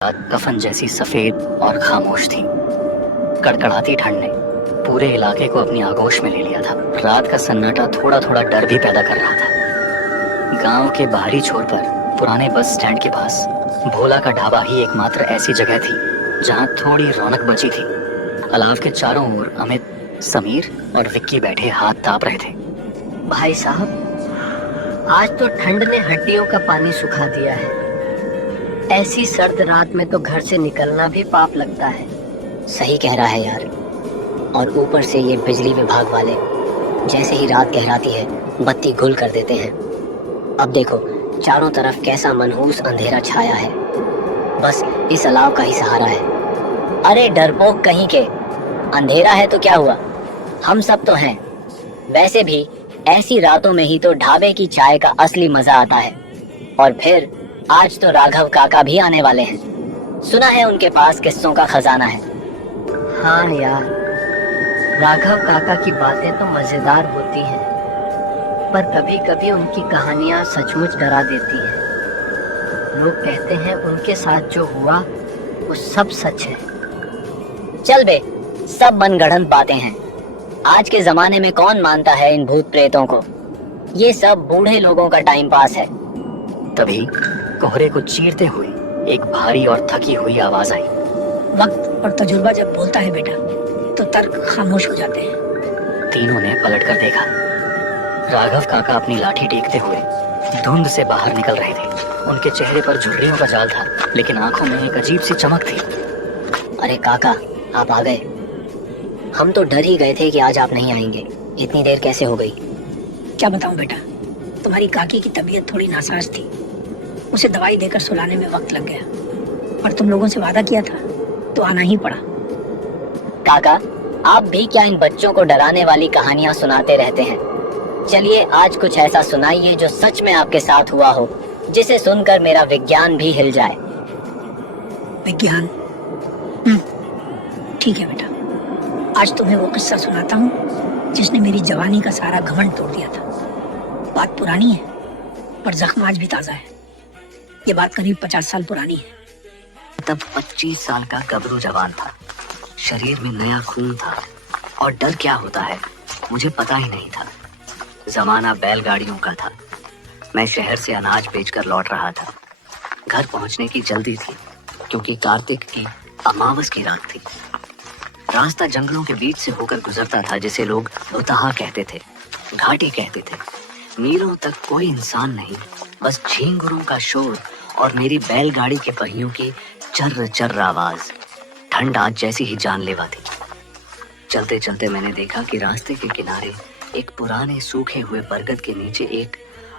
रात कफन जैसी सफेद और खामोश थी। कड़कड़ाती ठंड ने पूरे इलाके को अपनी आगोश में ले लिया था। रात का सन्नाटा थोड़ा थोड़ा डर भी पैदा कर रहा था। गांव के बाहरी छोर पर पुराने बस स्टैंड के पास भोला का ढाबा ही एकमात्र ऐसी जगह थी जहां थोड़ी रौनक बची थी। अलाव के चारों ओर अमित, समीर और विक्की बैठे हाथ ताप रहे थे। भाई साहब, आज तो ठंड ने हड्डियों का पानी सुखा दिया है। ऐसी सर्द रात में तो घर से निकलना भी पाप लगता है। सही कह रहा है यार। और ऊपर से ये बिजली विभाग वाले जैसे ही रात गहराती है बत्ती गुल कर देते हैं। अब देखो चारों तरफ कैसा मनहूस अंधेरा छाया है। बस इस अलाव का ही सहारा है। अरे डरपोक कहीं के, अंधेरा है तो क्या हुआ, हम सब तो हैं। वैसे भी ऐसी रातों में ही तो ढाबे की चाय का असली मजा आता है। और फिर आज तो राघव काका भी आने वाले हैं। सुना है उनके पास किस्सों का खजाना है। हाँ यार, राघव काका की बातें तो मजेदार होती हैं, पर कभी कभी उनकी कहानियां सचमुच डरा देती हैं। लोग कहते हैं उनके साथ जो हुआ वो सब सच है। चल बे, सब मनगढ़ंत बातें हैं। आज के जमाने में कौन मानता है इन भूत प्रेतों को। ये सब बूढ़े लोगों का टाइम पास है। तभी कोहरे को चीरते हुए एक भारी और थकी हुई आवाज आई। वक्त और तजुर्बा जब बोलता है बेटा तो तर्क खामोश हो जाते हैं। तीनों ने पलटकर देखा। राघव काका अपनी लाठी टेकते हुए धुंध से बाहर निकल रहे थे। उनके चेहरे पर झुर्रियों का जाल था, लेकिन आंखों में एक अजीब सी चमक थी। अरे काका, आप आ गए। हम तो डर ही गए थे कि आज आप नहीं आएंगे। इतनी देर कैसे हो गई? क्या बताऊं बेटा, तुम्हारी काकी की तबीयत थोड़ी नासाज थी। उसे दवाई देकर सुलाने में वक्त लग गया। और तुम लोगों से वादा किया था तो आना ही पड़ा। काका, आप भी क्या इन बच्चों को डराने वाली कहानियां सुनाते रहते हैं? चलिए आज कुछ ऐसा सुनाइए जो सच में आपके साथ हुआ हो, जिसे सुनकर मेरा विज्ञान भी हिल जाए। विज्ञान? ठीक है बेटा, आज तुम्हें वो किस्सा सुनाता हूँ जिसने मेरी जवानी का सारा घमंड तोड़ दिया था। बात पुरानी है पर जख्म आज भी ताजा है। ये बात करीब 50 साल पुरानी है। तब 25 साल का गबरू जवान था। शरीर में नया खून था और डर क्या होता है मुझे पता ही नहीं था। जमाना बैलगाड़ियों का था। मैं शहर से अनाज बेचकर लौट रहा था। घर पहुंचने की जल्दी थी क्योंकि कार्तिक की अमावस की रात थी। रास्ता जंगलों के बीच से होकर गुजरता था जिसे लोग बुताहा कहते थे, घाटी कहते थे। मीलों तक कोई इंसान नहीं, बस झींगुरों का शोर और मेरी बैलगाड़ी के पहियों की चर्र चर्र आवाज। ठंड आज जैसी ही जानलेवा थी। चलते चलते मैंने देखा कि रास्ते के किनारे एक पुराने सूखे हुए बरगद के नीचे एक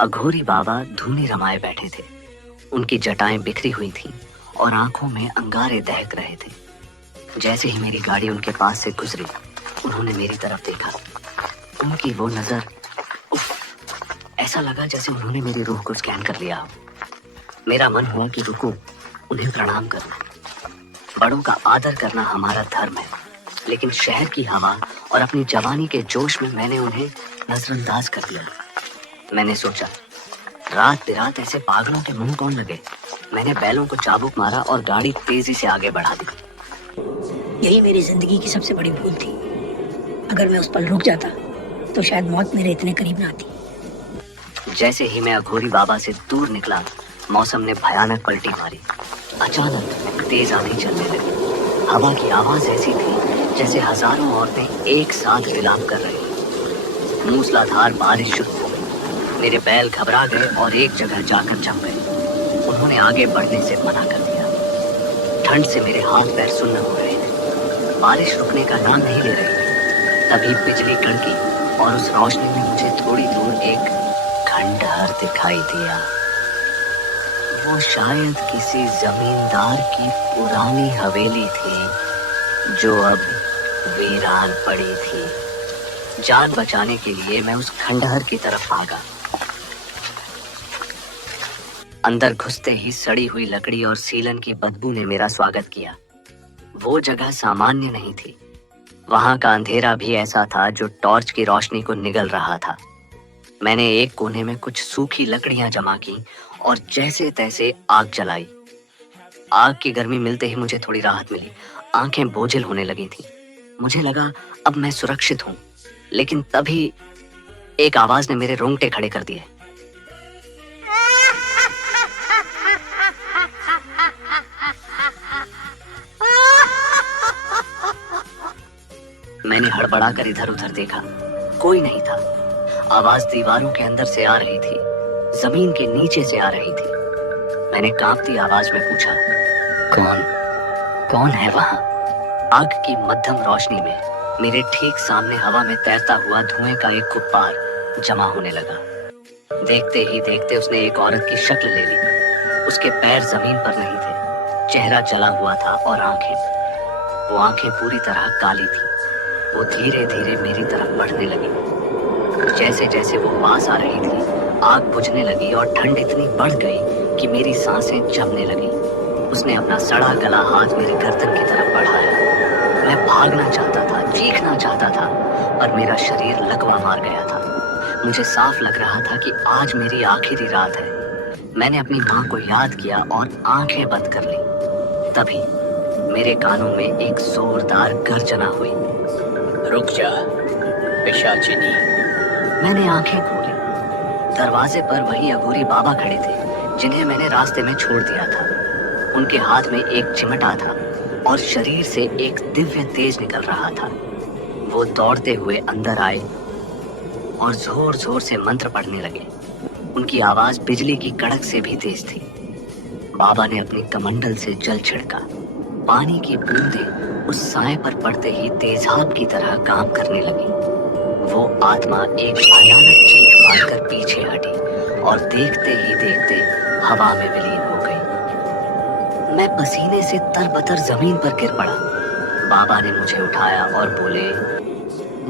अघोरी बाबा धूनी रमाए बैठे थे। उनकी जटाएं बिखरी हुई थीं और आंखों में अंगारे दहक रहे थे। जैसे ही मेरी गाड़ी उनके पास से गुजरी, उन्होंने मेरी तरफ देखा। उनकी वो नजर, उफ, ऐसा लगा जैसे उन्होंने मेरी रूह को स्कैन कर लिया। मेरा मन हुआ कि रुको, उन्हें प्रणाम करना। बड़ों का आदर करना हमारा धर्म है, लेकिन शहर की हवा और अपनी जवानी के जोश में मैंने उन्हें नजरअंदाज कर दिया। मैंने सोचा, रात बिरात ऐसे पागलों के मुंह कौन लगे। मैंने बैलों को चाबुक मारा और गाड़ी तेजी से आगे बढ़ा दी। यही मेरी जिंदगी की सबसे बड़ी भूल थी। अगर मैं उस पल रुक जाता तो शायद मौत मेरे इतने करीब ना आती। जैसे ही मैं अघोरी बाबा से दूर निकला, मौसम ने भयानक पलटी मारी। अचानक तेज आंधी चलने लगी। हवा की आवाज ऐसी थी जैसे हजारों औरतें एक साथ विलाप कर रही। मूसलाधार बारिश शुरू हो गई। मेरे बैल घबरा गए और एक जगह जाकर जम गए। उन्होंने आगे बढ़ने से मना कर दिया। ठंड से मेरे हाथ पैर सुन्न हो रहे थे। बारिश रुकने का नाम नहीं ले रही। तभी बिजली कड़की और उस रोशनी में मुझे थोड़ी दूर एक खंडहर दिखाई दिया। वो शायद किसी जमींदार की पुरानी हवेली थी जो अब वीरान पड़ी थी। जान बचाने के लिए मैं उस खंडहर की तरफ भागा। अंदर घुसते ही सड़ी हुई लकड़ी और सीलन की बदबू ने मेरा स्वागत किया। वो जगह सामान्य नहीं थी। वहां का अंधेरा भी ऐसा था जो टॉर्च की रोशनी को निगल रहा था। मैंने एक कोने में कुछ सूखी लकड़ियां जमा की और जैसे तैसे आग जलाई। आग की गर्मी मिलते ही मुझे थोड़ी राहत मिली। आंखें बोझिल होने लगी थी। मुझे लगा अब मैं सुरक्षित हूँ, लेकिन तभी एक आवाज ने मेरे रोंगटे खड़े कर दिए। मैंने हड़बड़ा कर इधर उधर देखा, कोई नहीं था। आवाज दीवारों के अंदर से आ रही थी, जमीन के नीचे से आ रही थी। मैंने कांपती आवाज में पूछा, कौन है वहां? आग की मध्यम रोशनी में मेरे ठीक सामने हवा में तैरता हुआ धुएं का एक गुब्बार जमा होने लगा। देखते ही देखते उसने एक औरत की शक्ल ले ली। उसके पैर जमीन पर नहीं थे, चेहरा जला हुआ था और वो आंखें पूरी तरह काली थी। वो धीरे धीरे मेरी तरफ बढ़ने लगी। जैसे जैसे वो पास आ रही थी, आग बुझने लगी और ठंड इतनी बढ़ गई कि मेरी सांसें जमने लगी। उसने अपना सड़ा गला हाथ मेरी गर्दन की तरफ बढ़ाया। मैं भागना चाहता था, चीखना चाहता था, पर मेरा शरीर लकवा मार गया था। मुझे साफ लग रहा था कि आज मेरी आखिरी रात है। मैंने अपनी माँ को याद किया और आंखें बंद कर ली। तभी मेरे कानों में एक जोरदार गर्जना हुई। रुक जा पिशाचिनी। मैंने आंखें खोली। दरवाजे पर वही अघोरी बाबा खड़े थे जिन्हें मैंने रास्ते में छोड़ दिया था। उनके हाथ में एक चिमटा था और शरीर से एक दिव्य तेज निकल रहा था। वो दौड़ते हुए अंदर आए और जोर जोर से मंत्र पढ़ने लगे। उनकी आवाज बिजली की कड़क से भी तेज थी। बाबा ने अपनी कमंडल से जल छिड़का। पानी की बूंदें उस साए पर पड़ते ही तेजाब की तरह काम करने लगी। वो आत्मा एक भयानक चीख मारकर पीछे हटी और देखते ही देखते हवा में विलीन हो गई। मैं पसीने से तरबतर जमीन पर गिर पड़ा। बाबा ने मुझे उठाया और बोले,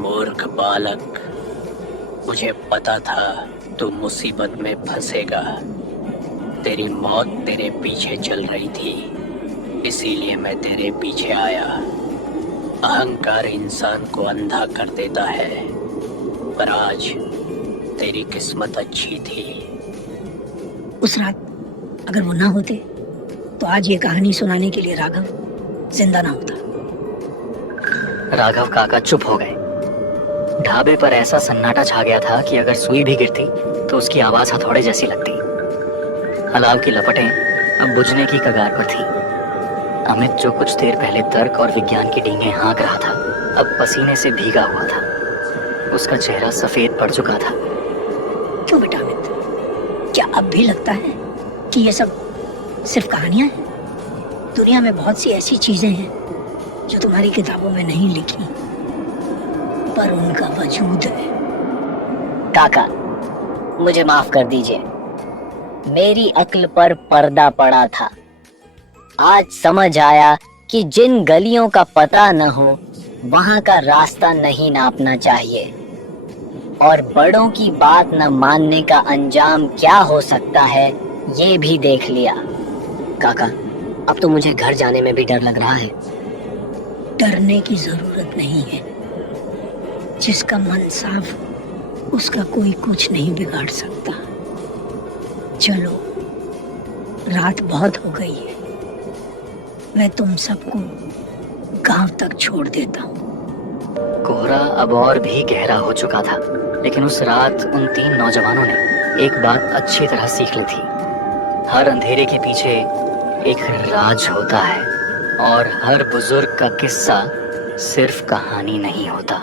मूर्ख बालक, मुझे पता था तू मुसीबत में फंसेगा। तेरी मौत तेरे पीछे चल रही थी, इसीलिए मैं तेरे पीछे आया। अहंकार इंसान को अंधा कर देता है, पर आज तेरी किस्मत अच्छी थी। उस रात अगर वो ना होते तो आज ये कहानी सुनाने के लिए राघव जिंदा ना होता। राघव काका चुप हो गए। ढाबे पर ऐसा सन्नाटा छा गया था कि अगर सुई भी गिरती तो उसकी आवाज हथौड़े जैसी लगती। अलाव की लपटें अब बुझने की कगार पर थी। अमित जो कुछ देर पहले तर्क और विज्ञान की डींगें हाँक रहा था, अब पसीने से भीगा हुआ था। उसका चेहरा सफेद पड़ चुका था। क्यों बेटा अमित, क्या अब भी लगता है कि ये सब सिर्फ कहानियां हैं? दुनिया में बहुत सी ऐसी चीजें हैं जो तुम्हारी किताबों में नहीं लिखी, पर उनका वजूद है। काका, मुझे माफ कर दीजिए। मेरी अक्ल पर पर्दा पड़ा था। आज समझ आया कि जिन गलियों का पता न हो वहां का रास्ता नहीं नापना चाहिए, और बड़ों की बात न मानने का अंजाम क्या हो सकता है ये भी देख लिया। काका, अब तो मुझे घर जाने में भी डर लग रहा है। डरने की जरूरत नहीं है। जिसका मन साफ, उसका कोई कुछ नहीं बिगाड़ सकता। चलो, रात बहुत हो गई है। मैं तुम सबको गांव तक छोड़ देता हूँ। कोहरा अब और भी गहरा हो चुका था, लेकिन उस रात उन 3 नौजवानों ने एक बात अच्छी तरह सीख ली थी। हर अंधेरे के पीछे एक राज होता है, और हर बुजुर्ग का किस्सा सिर्फ कहानी नहीं होता।